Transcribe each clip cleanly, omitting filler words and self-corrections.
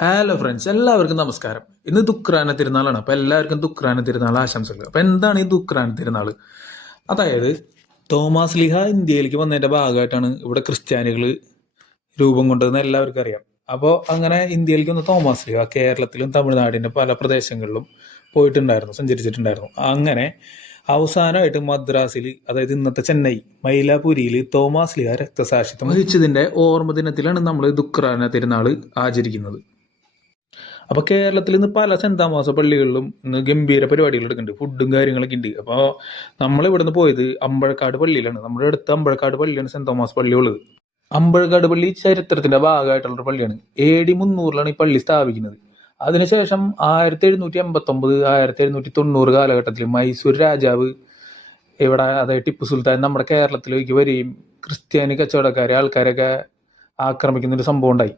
Hello friends, എല്ലാവർക്കും നമസ്കാരം. ഇന്ന് ദുഃഖ്രാന തിരുനാളാണ്. അപ്പോൾ എല്ലാവർക്കും ദുഃഖ്രാന തിരുനാൾ ആശംസകൾ. അപ്പോൾ എന്താണ് ഈ ദുഃഖ്രാന തിരുനാൾ? അതായത് തോമാസ് ലീഹ ഇന്ത്യയിലേക്ക് വന്നതിൻ്റെ ഭാഗമായിട്ടാണ് ഇവിടെ ക്രിസ്ത്യാനികൾ രൂപം കൊണ്ടതെന്ന് എല്ലാവർക്കും അറിയാം. അപ്പോൾ അങ്ങനെ ഇന്ത്യയിലേക്ക് വന്ന തോമാസ് ലീഹ കേരളത്തിലും തമിഴ്നാടിൻ്റെ പല പ്രദേശങ്ങളിലും പോയിട്ടുണ്ടായിരുന്നു, സഞ്ചരിച്ചിട്ടുണ്ടായിരുന്നു. അങ്ങനെ അവസാനമായിട്ട് മദ്രാസിൽ, അതായത് ഇന്നത്തെ ചെന്നൈ മൈലാപുരിയിൽ തോമാസ് ലീഹ രക്തസാക്ഷിത്വം വഹിച്ചതിൻ്റെ ഓർമ്മ ദിനത്തിലാണ് നമ്മൾ ദുഃഖ്രാന തിരുനാൾ ആചരിക്കുന്നത്. അപ്പോൾ കേരളത്തിൽ ഇന്ന് പല സെന്റ് തോമസ് പള്ളികളിലും ഇന്ന് ഗംഭീര പരിപാടികൾ എടുക്കുന്നുണ്ട്, ഫുഡും കാര്യങ്ങളൊക്കെ ഉണ്ട്. അപ്പോൾ നമ്മൾ ഇവിടെ നിന്ന് പോയത് അമ്പഴക്കാട് പള്ളിയിലാണ്. നമ്മുടെ അടുത്ത് അമ്പഴക്കാട് പള്ളിയാണ് സെന്റ് തോമസ് പള്ളി ഉള്ളത്. അമ്പഴക്കാട് പള്ളി ചരിത്രത്തിന്റെ ഭാഗമായിട്ടുള്ളൊരു പള്ളിയാണ്. AD 300 ഈ പള്ളി സ്ഥാപിക്കുന്നത്. അതിനുശേഷം 1789 1790 കാലഘട്ടത്തിൽ മൈസൂർ രാജാവ് ഇവിടെ, അതായത് ടിപ്പു സുൽത്താൻ നമ്മുടെ കേരളത്തിലേക്ക് വരികയും ക്രിസ്ത്യാനി കച്ചവടക്കാരെ ആൾക്കാരൊക്കെ ആക്രമിക്കുന്നൊരു സംഭവം ഉണ്ടായി.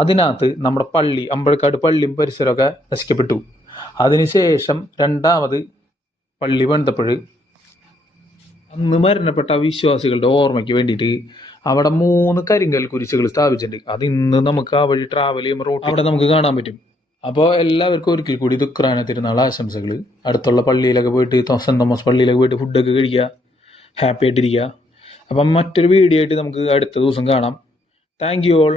അതിനകത്ത് നമ്മുടെ പള്ളി, അമ്പഴക്കാട് പള്ളിയും പരിസരമൊക്കെ നശിക്കപ്പെട്ടു. അതിനുശേഷം രണ്ടാമത് പള്ളി പണിതപ്പോൾ അന്ന് മരണപ്പെട്ട വിശ്വാസികളുടെ ഓർമ്മയ്ക്ക് വേണ്ടിയിട്ട് അവിടെ 3 കരിങ്കൽ കുരിശുകൾ സ്ഥാപിച്ചിട്ടുണ്ട്. അത് ഇന്ന് നമുക്ക് ആ വഴി ട്രാവൽ ചെയ്യുമ്പോൾ റോഡ് അവിടെ നമുക്ക് കാണാൻ പറ്റും. അപ്പോൾ എല്ലാവർക്കും ഒരിക്കൽ കൂടി ദുഃഖ്രാന തിരുനാൾ ആശംസകൾ. അടുത്തുള്ള പള്ളിയിലൊക്കെ പോയിട്ട്, സെന്റ് തോമസ് പള്ളിയിലൊക്കെ പോയിട്ട് ഫുഡൊക്കെ കഴിക്കുക, ഹാപ്പി ആയിട്ടിരിക്കുക. അപ്പം മറ്റൊരു വീഡിയോ ആയിട്ട് നമുക്ക് അടുത്ത ദിവസം കാണാം. Thank you all.